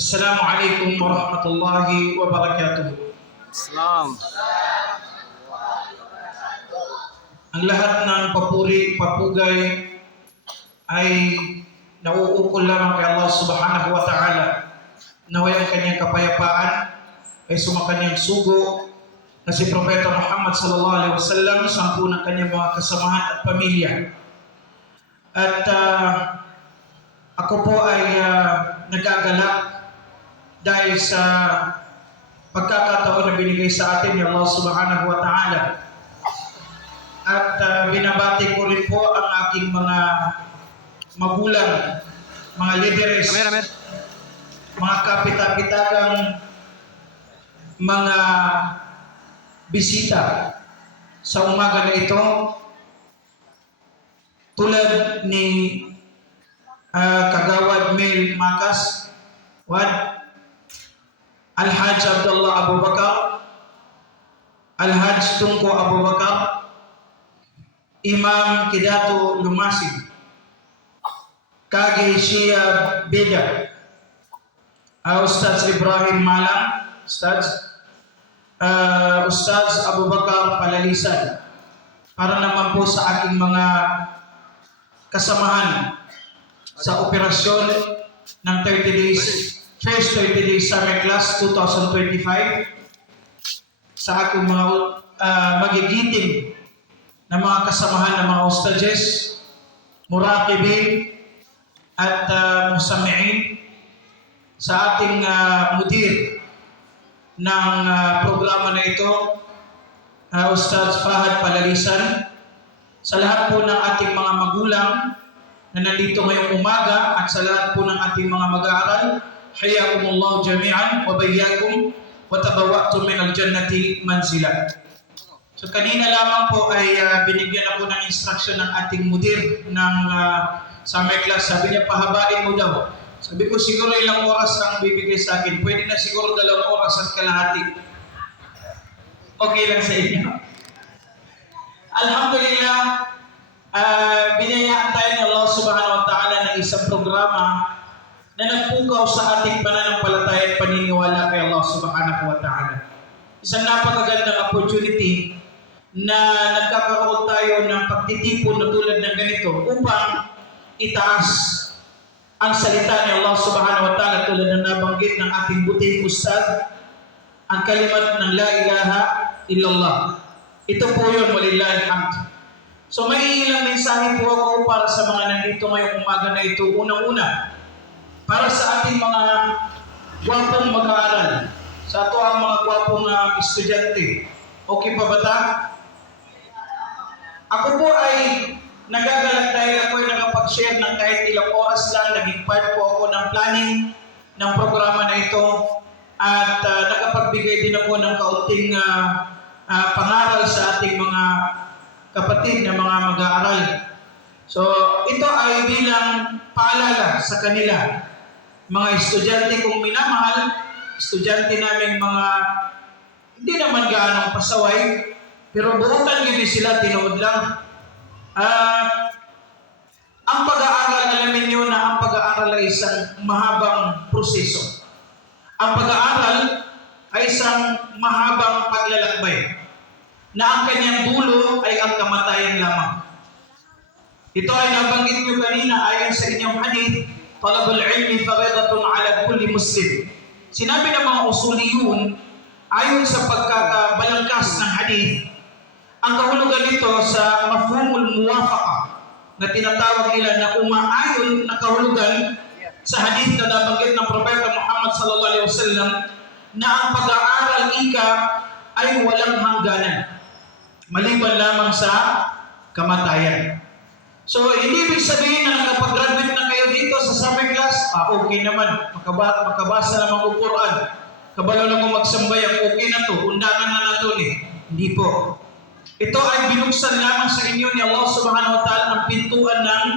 Assalamualaikum warahmatullahi wabarakatuh. Islam. Ang lahat ng papuri, papugay ay nauukol lamang kay Allah subhanahu wa ta'ala. Naway ang kanyang kapayapaan ay sumakanyang sugo na si Propeta Muhammad sallallahu alaihi wasallam, sampu ng kanyang mga kasamahan at pamilya. At ako po ay nagagalak dahil sa pagkakataon na binigay sa atin ni Allah subhanahu wa ta'ala. At binabati ko rin po ang aking mga magulang, mga líderes, mga kapita-pitagang, mga bisita sa umaga na ito, tulad ni Kagawad Mel Makas, Al-Hajj Abdullah Abu Bakar, Al-Hajj Tungko Abu Bakar, Imam Kidato Lumasig, Kage Shia Beda, Ustaz Ibrahim Malang, Ustaz Abu Bakar Palalisan, para naman po sa aking mga kasamahan sa operasyon ng 30 days, first 30 days summer class 2025, sa aking mga magigiting na mga kasamahan ng mga ustadjes, murakibin at musami'in, sa ating mudir ng programa na ito, Ustaz Fahad Palalisan, sa lahat po ng ating mga magulang na nandito ngayong umaga, at sa lahat po ng ating mga mag-aaral, hayakumullahu jami'an wa bayyakum wa tabawwa'tum min al-jannati manzila. So kanina lamang po ay binigyan ako ng instruction ng ating mudir ng summer class. Sabi niya, pahabain mo daw. Sabi ko, siguro ilang oras ang bibigay sa akin. Pwede na siguro 2 oras at kalahati. Okay lang sa inyo. Alhamdulillah, binayaan tayo ni Allah subhanahu wa ta'ala ng isang programa na nagpukaw sa ating pananampalataya at paniniwala kay Allah subhanahu wa ta'ala. Isang napakagandang opportunity na nagkakaroon tayo ng pagtitipon na tulad ng ganito upang itaas ang salita ni Allah subhanahu wa ta'ala, tulad ng nabanggit ng ating butihing ustad, ang kalimat ng la ilaha illallah. Ito po yun, walillahi alhamd. So may ilang mensahe po ako para sa mga nandito ngayong umaga na ito. Unang-una, para sa ating mga gwapong mag-aaral, sa ato ang mga gwapong estudyante. Okay pa ba ta? Ako po ay nagagalak dahil ako ay nakapag-share ng kahit ilang oras lang. Naging part po ako ng planning ng programa na ito, at nakapagbigay din ako ng kaunting pangaral sa ating mga kapatid na mga mag-aaral. So ito ay bilang paalala sa kanila, mga estudyante kong minamahal, estudyante namin mga hindi naman gaanong pasaway, pero buutan yun sila, tinood lang. Ang pag-aaral, alamin nyo na ang pag-aaral ay isang mahabang proseso. Ang pag-aaral ay isang mahabang paglalakbay na ang kanyang dulo ay ang kamatayan lamang. Ito ay nabanggit nyo kanina ayon sa inyong hadith, talabul ilmi faridatun ala kulli muslim. Sinabi ng mga usuliyun, ayon sa pagkakabalangkas ng hadith, ang kahulugan nito sa mafhumul muwafaqa na tinatawag nila na umaayon na kahulugan sa hadith na nabanggit ng Propeta Muhammad sallallahu alaihi wasallam, na ang pag-aaral ika ay walang hangganan, maliban lamang sa kamatayan. So, hindi ibig sabihin na nakapag-graduate na kayo dito sa summer class, okay naman, makabasa naman ang Quran, kabalo na mo magsambayan, okay na to, undangan na nato ni. Hindi po. Ito ay binuksan lamang sa inyo ni Allah subhanahu wa ta'ala ang pintuan ng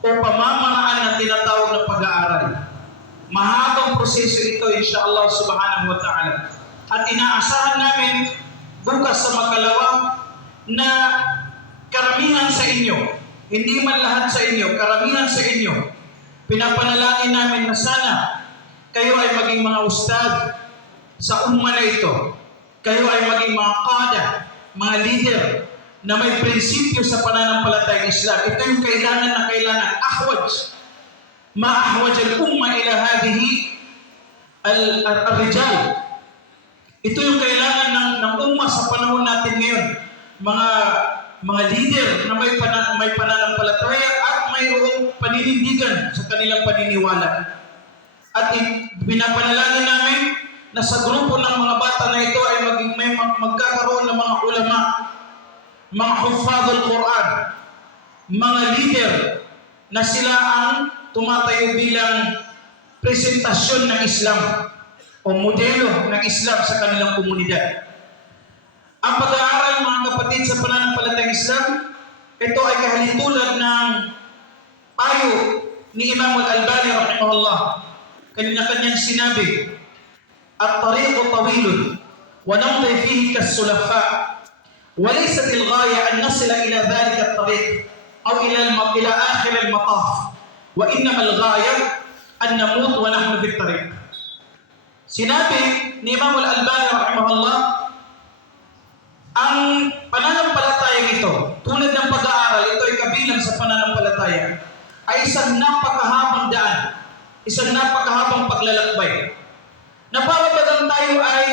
o pamamaraan ng tinatawag na pag-aaral. Mahabang proseso ito, insyaAllah subhanahu wa ta'ala. At inaasahan namin bukas sa makalawa na karamihan sa inyo, hindi man lahat sa inyo, karamihan sa inyo, pinapanalangin namin na sana kayo ay maging mga ustad sa umma na ito. Kayo ay maging mga qada, mga leader na may prinsipyo sa pananampalatayang Islam. Ito yung kailangan ahwaj. Ma ahwaj al-umma ila hadihi al-rijal. Ito yung kailangan ng umma sa panahon natin ngayon. Mga leader na may pananampalataya at mayroong paninindigan sa kanilang paniniwala. At binapanalangin namin na sa grupo ng mga bata na ito ay magkakaroon ng mga ulama, mga hufadhul Quran, mga leader na sila ang tumatayo bilang presentasyon ng Islam o modelo ng Islam sa kanilang komunidad. Ang pag-aaral, mga kapatid, sa pananampalatayang Islam, ito ay kahalintulad ng payo ni Imam Al-Albani rahimahullah. Kanya-kanyang sinabi, "At-tariqu tawilun wa namdi fihi kas-sulafa wa laysat al-ghaya an nasila ila dhalika at-tariq aw ila akhir al-mataf wa innama al-ghaya an namut wa nahnu fi at-tariq." Sinabi ni Imam Al-Albani rahimahullah, ang pananampalatayang ito, tulad ng pag-aaral, ito ay kabilang sa pananampalataya, ay isang napakahabang daan, isang napakahabang paglalakbay. Na para bagang tayo ay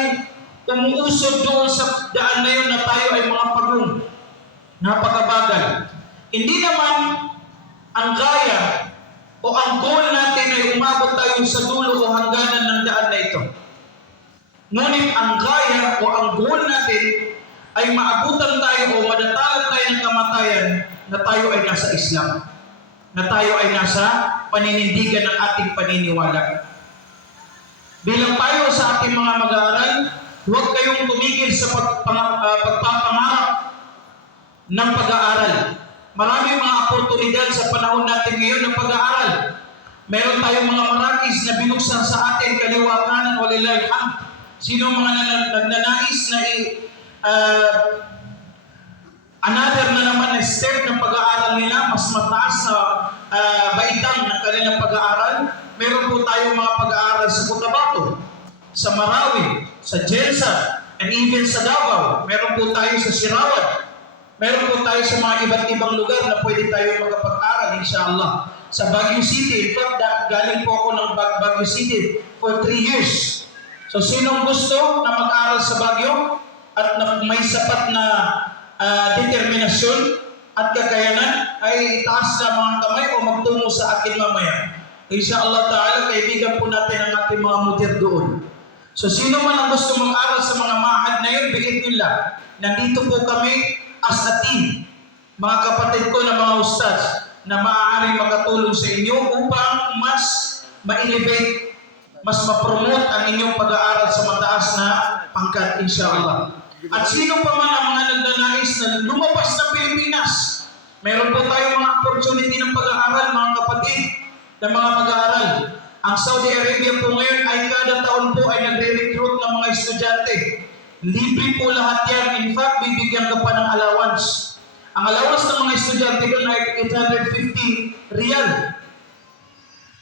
umuusod doon sa daan na yun na tayo ay mga pagong, napakabagal. Hindi naman ang gaya o ang goal natin ay umabot tayo sa dulo o hangganan ng daan na ito. Ngunit ang gaya o ang goal natin ay maabutan tayo o madatalan tayo ng kamatayan na tayo ay nasa Islam, na tayo ay nasa paninindigan ng ating paniniwala. Bilang tayo sa ating mga mag-aaral, huwag kayong tumigil sa pagpapangarap ng pag-aaral. Maraming mga oportunidad sa panahon natin ngayon ng pag-aaral. Meron tayong mga marakis na binuksan sa atin kaliwa kanan, walillahil hamd. Sino mga nagnanais na another na naman na step ng pag-aaral nila, mas mataas na baitang ng kanilang pag-aaral? Meron po tayong mga pag-aaral sa Cotabato, sa Marawi, sa Jensa, and even sa Davao. Meron po tayo sa Sirawat. Meron po tayo sa mga iba't ibang lugar na pwede tayo magpag-aral, inshallah. Sa Baguio City, in fact, galing po ako ng Baguio City for 3 years. So, sinong gusto na mag-aral sa Baguio at may sapat na determinasyon at kakayanan, ay taas na mga kamay o magtungo sa akin mamaya. Inshallah ta'ala, kaibigan po natin ang ating mga mudir doon. So, sino man ang gusto mag-aral sa mga mahad na yun, bigit nila. Nandito po kami as a team, mga kapatid ko na mga ustads, na maaaring makatulong sa inyo upang mas ma-elevate, mas ma-promote ang inyong pag-aaral sa mataas na pangkat, inshallah. At sino pa man ang mga nagnanais na lumabas sa Pilipinas, meron po tayong mga opportunity ng pag-aaral, mga kapatid, na mga mag-aaral. Ang Saudi Arabia po ngayon ay kada taon po ay nagre-recruit ng mga estudyante. Libre po lahat yan. In fact, bibigyan ka pa ng allowance. Ang allowance ng mga estudyante doon ay 850 riyal.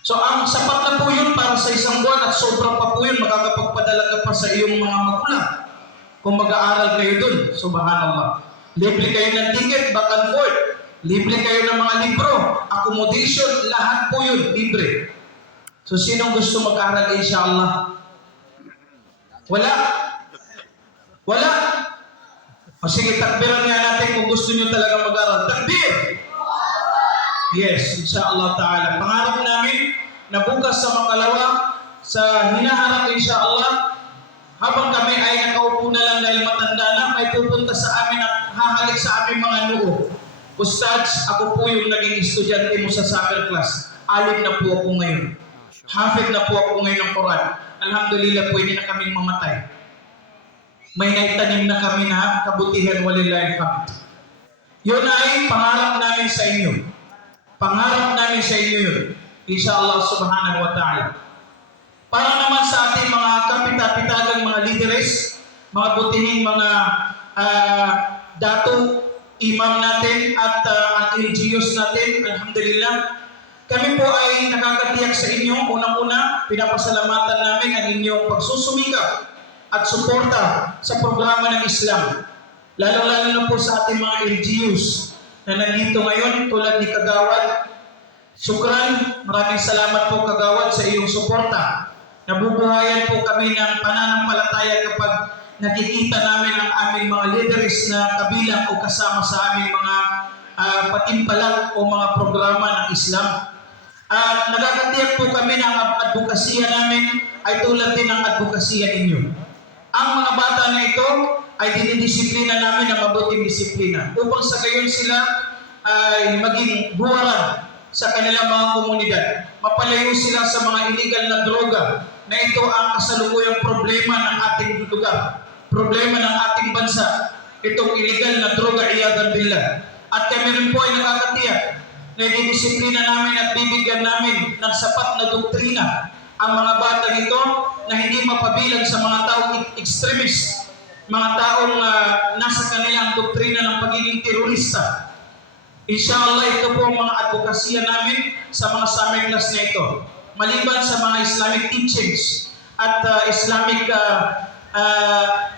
So, ang sapat na po yun para sa isang buwan at sobrang pa po yun, makakapagpadala ka pa sa iyong mga magulang kung mag-aaral kayo doon. Subhanallah. Libre kayo ng ticket, back and forth. Libre kayo ng mga libro, accommodation, lahat po yun, libre. So, sinong gusto mag-aaral, inshallah? Wala? Wala? O sige, takbiran nga natin kung gusto nyo talaga mag-aaral. Takbir! Yes, inshallah ta'ala. Pangarap namin na bukas sa makalawa, sa hinaharap, inshallah, habang kami ay nakaupo na lang dahil matanda na, may pupunta sa amin at hahalik sa aming mga noo. Ustads, ako po yung naging estudyante mo sa soccer class. Alim na po ako ngayon. Hafid na po ako ngayon ng Quran. Alhamdulillah, pwede na kaming mamatay. May naitanim na kami na kabutihan, walillahil hamd. Yun ay pangarap namin sa inyo. Pangarap namin sa inyo yun. Inshallah subhanahu wa ta'ala. Para naman sa ating mga kapita-pitagang mga leaders, mga butihing mga dato, imam natin at ang LGUs natin, alhamdulillah, Kami po ay nakakatiyak sa inyo, unang-una, pinapasalamatan namin ang inyong pagsusumikap at suporta sa programa ng Islam. Lalo-lalo na po sa ating mga LGUs na nandito ngayon tulad ni Kagawad. Sukran, maraming salamat po Kagawad sa iyong suporta. Nabubuhayan po kami ng pananampalataya kapag nakikita namin ang aming mga leaders na kabilang o kasama sa aming mga patimpalag o mga programa ng Islam. At nagkakatiyak po kami na ang advokasya namin ay tulad din ng advokasya ninyo. Ang mga bata na ito ay dinidisiplina namin ng mabuting disiplina upang sa gayon sila ay maging buwaran sa kanilang mga komunidad. Mapalayo sila sa mga illegal na droga na ito ang kasalukuyang problema ng ating lugar, problema ng ating bansa, itong illegal na droga, iyadan billah. At kami rin po ay nakakatiyak na didisiplina namin at bibigyan namin ng sapat na doktrina ang mga bata nito na hindi mapabilang sa mga taong extremist, mga taong nasa kanilang doktrina ng pagiging terorista. Inshallah, ito po ang mga advokasya namin sa mga summer class na ito. Maliban sa mga Islamic teachings at Islamic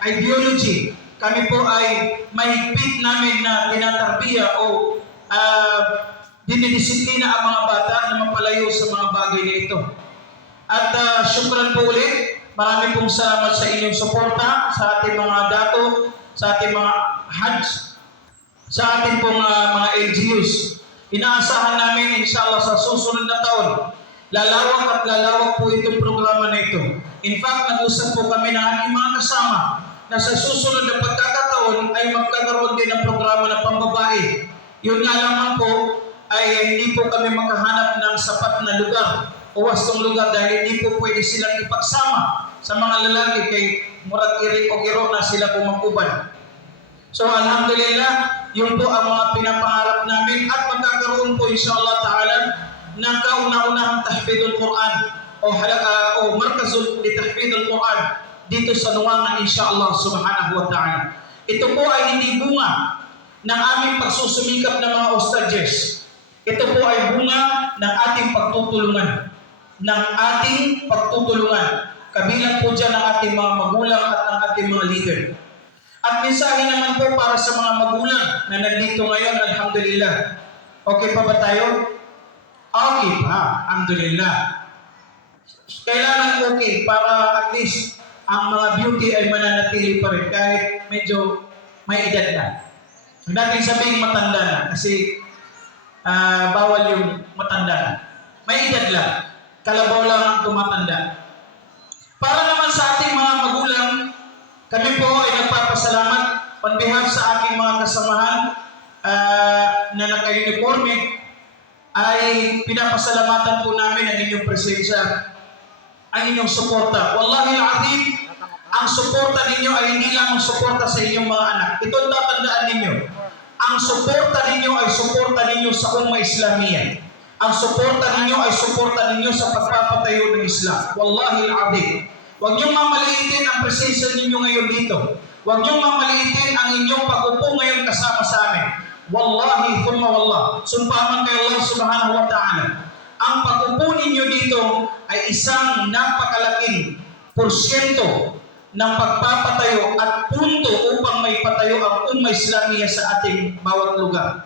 ideology, kami po ay mahigpit namin na tinatarbiya o dinidisiplina ang mga bata na mapalayo sa mga bagay na ito. At syukran po ulit, marami pong salamat sa inyong suporta sa ating mga dato, sa ating mga hajj, sa ating pong mga LGUs. Inaasahan namin inshallah sa susunod na taon, lalawak at lalawak po itong programa na ito. In fact, nag-usap po kami ng ating mga kasama na sa susunod na pagkakataon ay magkakaroon din ng programa na pambabae. Yun nga lamang po ay hindi po kami makahanap ng sapat na lugar o wastong lugar dahil hindi po pwede silang ipagsama sa mga lalaki kay murag iri o giro na sila pumakuban. So alhamdulillah, yun po ang mga pinapangarap namin at magkakaroon po inshallah ta'ala ng kauna-unahang tahfidul Quran o markazul li tahfidul Quran dito sa Nuwangan inshallah subhanahu wa ta'ala. Ito po ay hindi bunga ng aming pagsusumikap ng mga ustadjes. Ito po ay bunga ng ating pagtutulungan. Kabilang po dyan ang ating mga magulang at ang ating mga leader. At mensahe naman po para sa mga magulang na nandito ngayon, alhamdulillah. Okay pa ba tayo? Okay pa, alhamdulillah. Kailangan okay para at least ang mga beauty ay mananatili pa rin kahit medyo may edad na. Huwag natin sabihin matanda na kasi bawal yung matanda na. May edad lang. Kalabaw lang ang tumatanda. Para naman sa ating mga magulang, kami po ay nagpapasalamat on behalf sa aking mga kasamahan na naka-uniforme ay pinapasalamatan po namin ang inyong presensya, ang inyong suporta. Wallahi al-azim, ang suporta ninyo ay hindi lamang suporta sa inyong mga anak. Ito ang tatandaan ninyo. Ang suporta ninyo ay suporta ninyo sa Ummah Islamiyah. Ang suporta ninyo ay suporta ninyo sa pagpapatayo ng Islam. Wallahi al-azim. Huwag niyong mamaliitin ang presensya ninyo ngayon dito. Huwag niyong mamaliitin ang inyong pag-upo ngayon kasama sa amin. Wallahi, thumma wallah. Sumpaman kay Allah subhanahu wa ta'ala. Ang pag-upo ninyo dito ay isang napakalaking porsyento ng pagpapatayo at punto upang may patayo ang Ummah Islamiyah sa ating bawat lugar.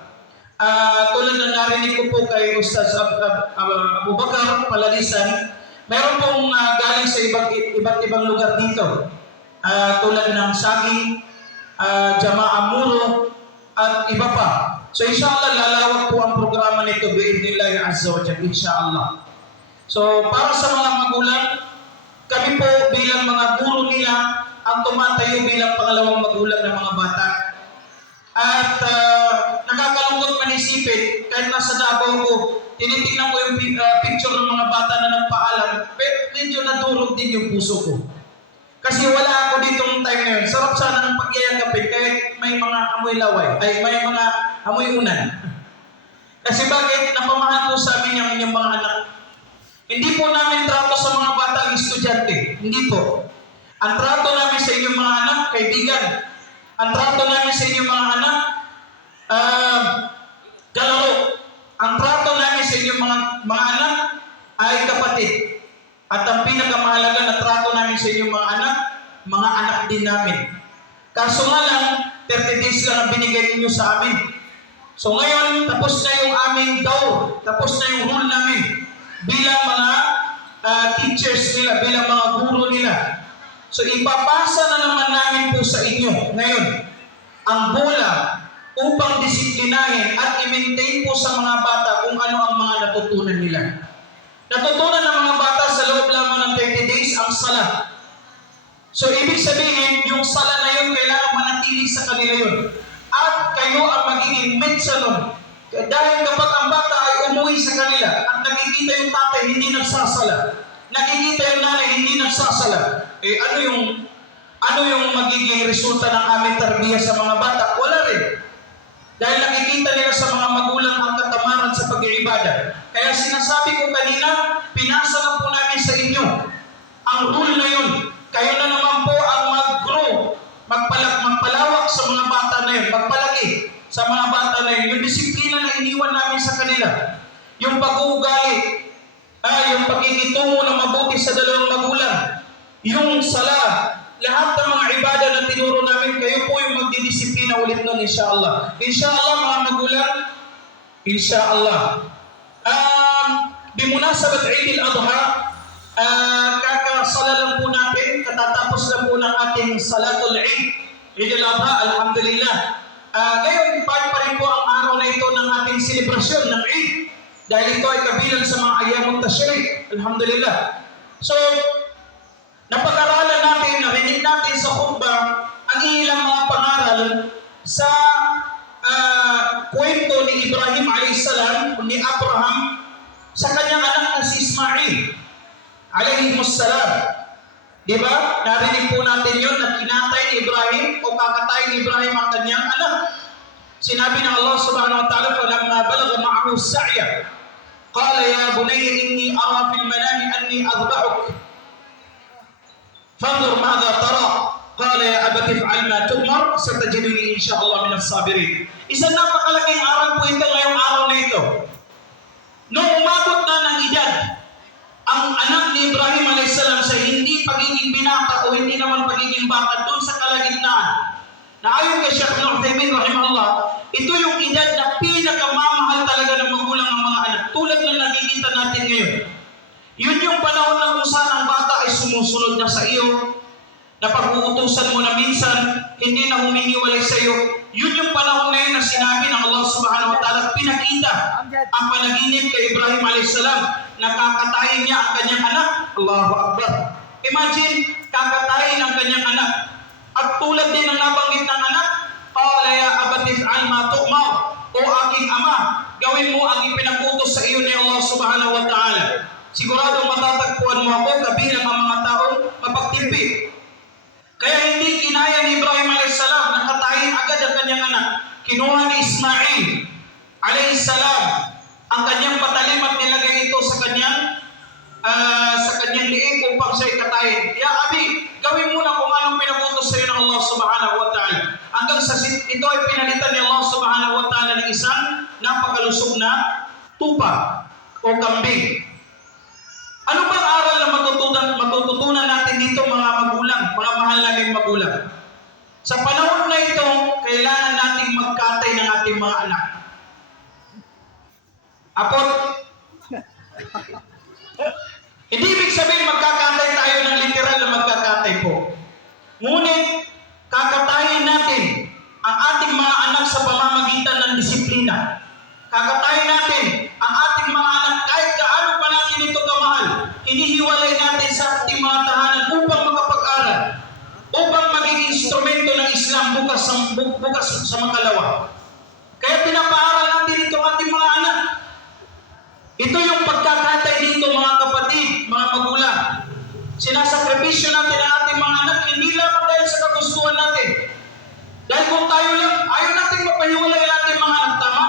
Tulad ng narinig ko po kay Ustaz Abu Bakar Palalisan, meron pong galing sa iba't ibang lugar dito. Tulad ng Saging, Jama'a Muro, at iba pa. So inshallah lalawak po ang programa nito bi'idnillahi azza wa jalla inshallah. So para sa mga magulang, kami po bilang mga guro nila ang tumatayo bilang pangalawang magulang ng mga bata. At nakakalungkot man isipin, kahit nasa Davao ko, tinitignan ko yung picture ng mga bata na nagpaalam, medyo nadurog din yung puso ko. Kasi wala ako ditong time na yun. Sarap sana ng pagyayagapin kahit may mga amoy laway, ay may mga amoy unan. Kasi bakit? Napamahal po sa amin yung inyong mga anak. Hindi po namin trato sa mga bata ang estudyante. Hindi po. Ang trato namin sa inyong mga anak, kaibigan. Ang trato namin sa inyong mga anak, kalaro. Ang trato namin sa inyong mga mga anak ay kapatid. At ang pinakamahalaga na trato namin sa inyong mga anak din namin. Kaso nga lang, 30 days lang ang binigay ninyo sa amin. So ngayon, tapos na yung aming daw, tapos na yung rule namin bilang mga teachers nila, bilang mga guro nila. So ipapasa na naman namin po sa inyo ngayon ang bola upang disiplinahin at i-maintain po sa mga bata kung ano ang mga natutunan nila. Natutunan ng mga bata sa loob lamang ng 30 days ang sala. So ibig sabihin, yung sala na yun, kailangan manatili sa kanila yun. At kayo ang magiging metsonon. Dahil kapag ang bata ay umuwi sa kanila at nakikita yung tatay hindi nagsasala, nakikita yung nanay hindi nagsasala, ano yung magiging resulta ng aming tarbiya sa mga bata? Wala rin. Dahil nakikita nila sa mga magulang ang katamaran sa pag-iibada. Kaya sinasabi ko kanina, pinasa na po namin sa inyo ang rule na yun. Kayo na naman po ang mag-grow, magpalawak sa mga bata na yun, magpalaki sa mga bata na yun. Yung disiplina na iniwan namin sa kanila, yung pag-uugali, yung pagkikitungo na mabuti sa dalawang magulang, yung sala, lahat ng mga ibada na tinuro namin, kayo po yung magdidisiplina ulit nun, insyaAllah. InsyaAllah, mga magulang, insyaAllah. Bimunasabat Eid al-Adha, kakasala lang po natin, katatapos lang po ng ating Salatul Eid, Eid al-Adha, alhamdulillah. Ngayon, pa rin po ang araw na ito ng ating selebrasyon ng Eid, dahil ito ay kabilang sa mga ayamut tashrik, alhamdulillah. So, napag-aralan natin, narinig natin sa khutbah ang ilang mga pangaral sa kwento ni Ibrahim a.s. ni Abraham sa kanyang anak na si Ismail a.s. Diba? Narinig po natin yun na kinatay ni Ibrahim o kakatay ni Ibrahim ang kanyang anak. Sinabi ng Allah subhanahu wa ta'ala, فَلَمَّا بَلَغَ مَعَهُ السَّعْيَ قَالَ يَا بُنَيَّ إِنِّي أَرَى فِي الْمَنَامِ أَنِّي أَذْبَحُكَ فانظر ماذا ترى قال يا أبت افعل ما تؤمر ستجدني إن شاء الله من الصابرين. Isang napakalaking aral po ito ngayong araw na ito. Nung umabot na ng edad ang anak ni Ibrahim a.s. sa hindi pagiging binata o hindi naman pagiging bata doon sa kalagitnaan, na ayon kay Sheikh Ibn Uthaymin rahimahullah, ito yung edad na pinakamamahal talaga ng magulang ng mga anak, tulad ng nakikita natin ngayon. Yun yung panahon na kung saan ang bata ay sumusunod na sa iyo, na pag-uutusan mo na minsan, hindi na humihiwalay sa iyo. Yun yung panahon na yun na sinabi ng Allah subhanahu wa ta'ala, pinakita ang panaginip kay Ibrahim a.s. na kakatayin niya ang kanyang anak. Allahu Akbar. Imagine, kakatayin ang kanyang anak. At tulad din ng nabanggit ng anak, qala ya abati if'al ma tu'mar, o aking ama, gawin mo ang ipinakutos sa iyo ni Allah subhanahu wa ta'ala. Siguradong matatagpuan mo ako kabilang ang mga taong mapagtimpi. Kaya hindi kinaya ni Ibrahim a.s. na katayin agad ang kanyang anak. Kinuha ni Ismail a.s. ang kanyang patalim at nilagay ito sa kanyang liig upang siya ikatayin. Ya Abi, gawin mo na kung anong pinakutos sa iyo ng Allah subhanahu wa ta'ala. Hanggang sa ito ay pinalitan ni Allah subhanahu wa ta'ala ng isang napakalusog na tupa o kambing. Ano bang aral na matututunan natin dito mga magulang, mga mahal naming magulang? Sa panahon na ito, kailangan nating magkatay ng ating mga anak. Apot? Hindi ibig sabihin magkakatay tayo ng literal na magkakatay po. Ngunit, kakatayin natin ang ating mga anak sa pamamagitan ng disiplina. Kakatayin natin ang ating mga anak kahit gaano pa natin ito kamahal. Hinihiwalay natin sa ating mga tahanan upang makapag-aral, upang maging instrumento ng Islam bukas sa makalawa. Kaya pinapaaral natin ito ating mga anak. Ito yung pagkakatay dito mga kapatid, mga magulang. Sinasakripisyo natin ang ating mga anak, hindi lamang dahil sa kagustuhan natin. Dahil kung tayo lang, ayaw natin mapahiwalay ang ating mga anak, tama?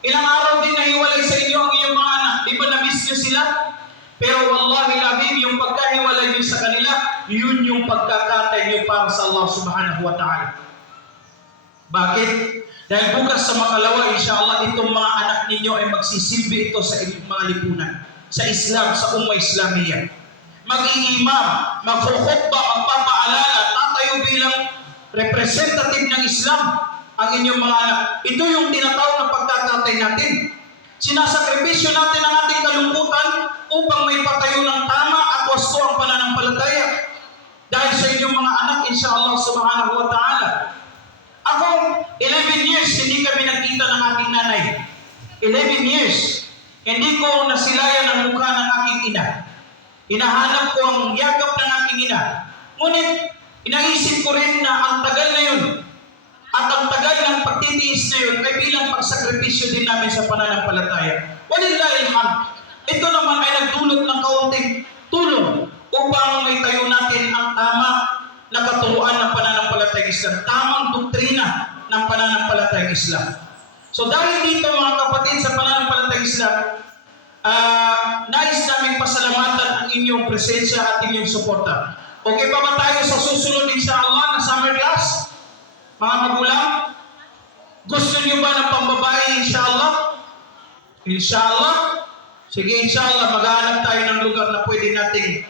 Ilang araw din nahiwalay sa inyo ang iyong mga anak. Di ba na-miss nyo sila? Pero wallahi labim, yung pagkahiwalay nyo sa kanila, yun yung pagkakatay nyo para sa Allah subhanahu wa ta'ala. Bakit? Dahil bukas sa makalawa, inshallah, itong mga anak ninyo ay magsisilbi ito sa inyong mga lipunan, sa Islam, sa Ummah Islamiyah. Mag-iimam, magkukhutba, magpapaalala, tatayo bilang representative ng Islam ang inyong mga anak. Ito yung tinatawag na pagkakatay natin. Sinasakripisyo natin ang ating kalungkutan upang may patayo ng tama at wasto ang pananampalataya. Dahil sa inyong mga anak, inshallah subhanahu wa ta'ala. Ako, 11 years, hindi kami nagkita ng aking nanay. 11 years, hindi ko nasilayan ang mukha ng aking ina. Hinahanap ko ang yakap ng aking ina. Ngunit, inaisip ko rin na ang tagal na yun at ang tagal ng pagtitiis na yun ay bilang pagsakripisyo din namin sa pananampalataya. Walillahil hamd. Ito naman ay nagdulot ng kaunting tulong upang may tayo natin ang tama na katuruan ng pananampalatayang Islam, tamang doktrina ng pananampalatayang Islam. So dahil dito mga kapatid sa pananampalatayang Islam, nais naming pasalamatan ang inyong presensya at inyong suporta. Okay pa ba tayo sa susunod inshallah na summer class? Mga magulang, gusto niyo ba ng pambabae inshallah? Inshallah? Sige inshallah, maghahanap tayo ng lugar na pwede nating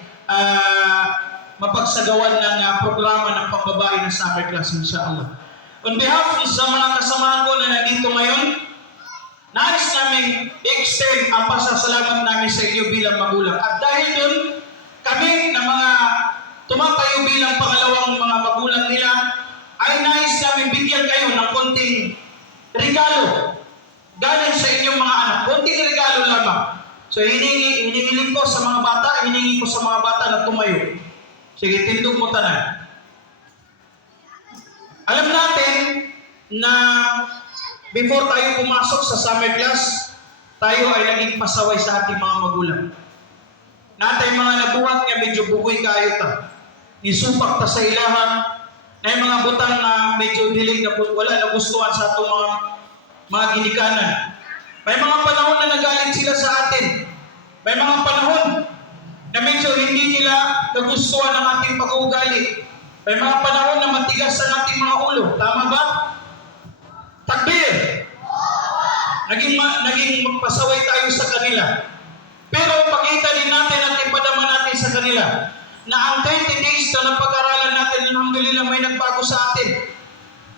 mapagsagawan ng programa ng pambabae ng summer class inshallah. On behalf sa mga kasamahan ko na nandito ngayon, nais namin extend ang pasasalamat namin sa inyo bilang magulang. At dahil doon, kami na mga tumatayo bilang pangalawang mga magulang nila, ay nais namin bigyan kayo ng konting regalo galing sa inyong mga anak. Konting regalo lamang. So hinihiling ko sa mga bata, hinihingi ko sa mga bata na tumayo. Sige, tindog mo tanan. Alam natin na before tayo pumasok sa summer class, tayo ay naging pasaway sa ating mga magulang. Natay mga nabuhat nga medyo bugoy kayo ta. Nisupak ta sa ilahan, na yung mga butang na medyo dilig na wala na gustuhan sa itong mga ginikanan. May mga panahon na nagalit sila sa atin. May mga panahon na medyo hindi nila nagustuhan ang ating pag-uugali. May mga panahon na matigas ang ating mga ulo. Tama ba? Takbir! Naging magpasaway tayo sa kanila. Pero pakita din natin at ipadama natin sa kanila na ang 30 days na napag-aralan natin, alhamdulillah, may nagbago sa atin.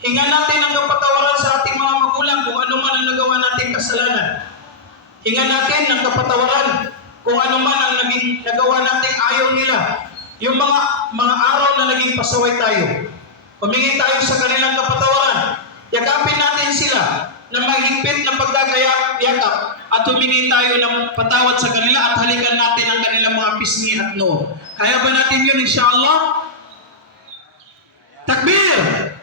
Hingan natin ang kapatawaran sa ating mga magulang kung ano man ang nagawa natin kasalanan. Hingan natin ang kapatawaran kung ano man ang nagawa natin ayaw nila. Yung mga araw na naging pasaway tayo. Humingi tayo sa kanilang kapatawaran. Yakapin natin sila na mahigpit na pagkakayakap at humingi tayo ng patawad sa kanila at halikan natin ang kanilang mga pisngi at noo. Kaya ba natin yun inshallah? Takbir!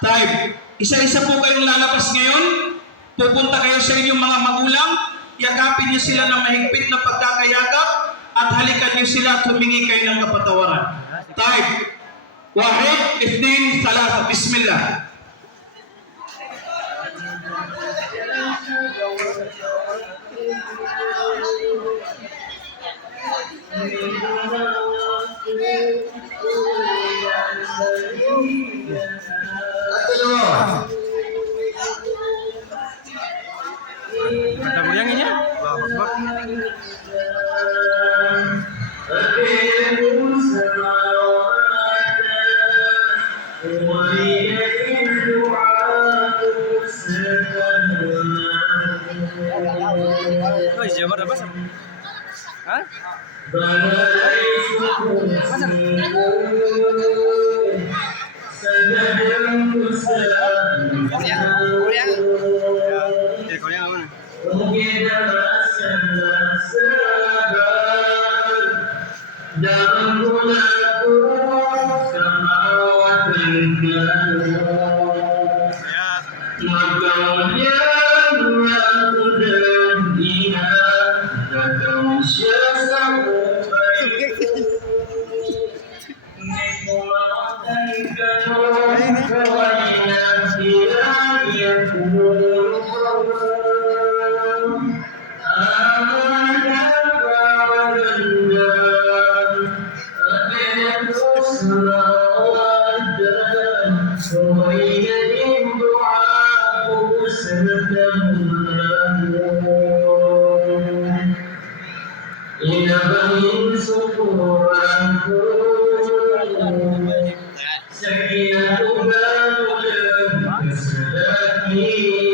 Type. Isa-isa po kayong lalabas ngayon. Pupunta kayo sa inyong mga magulang. Yakapin niyo sila ng mahigpit na pagkakayakap at halikan niyo sila at humingi kayo ng kapatawaran. Type. Wahid, Ithnain, Thalatha. Bismillah. Ada goyanginnya? Oh, iya, berapa sih? Hah? Goyang. Ya, goyang apa nih? Sa kinauban mo lang, sa lalaki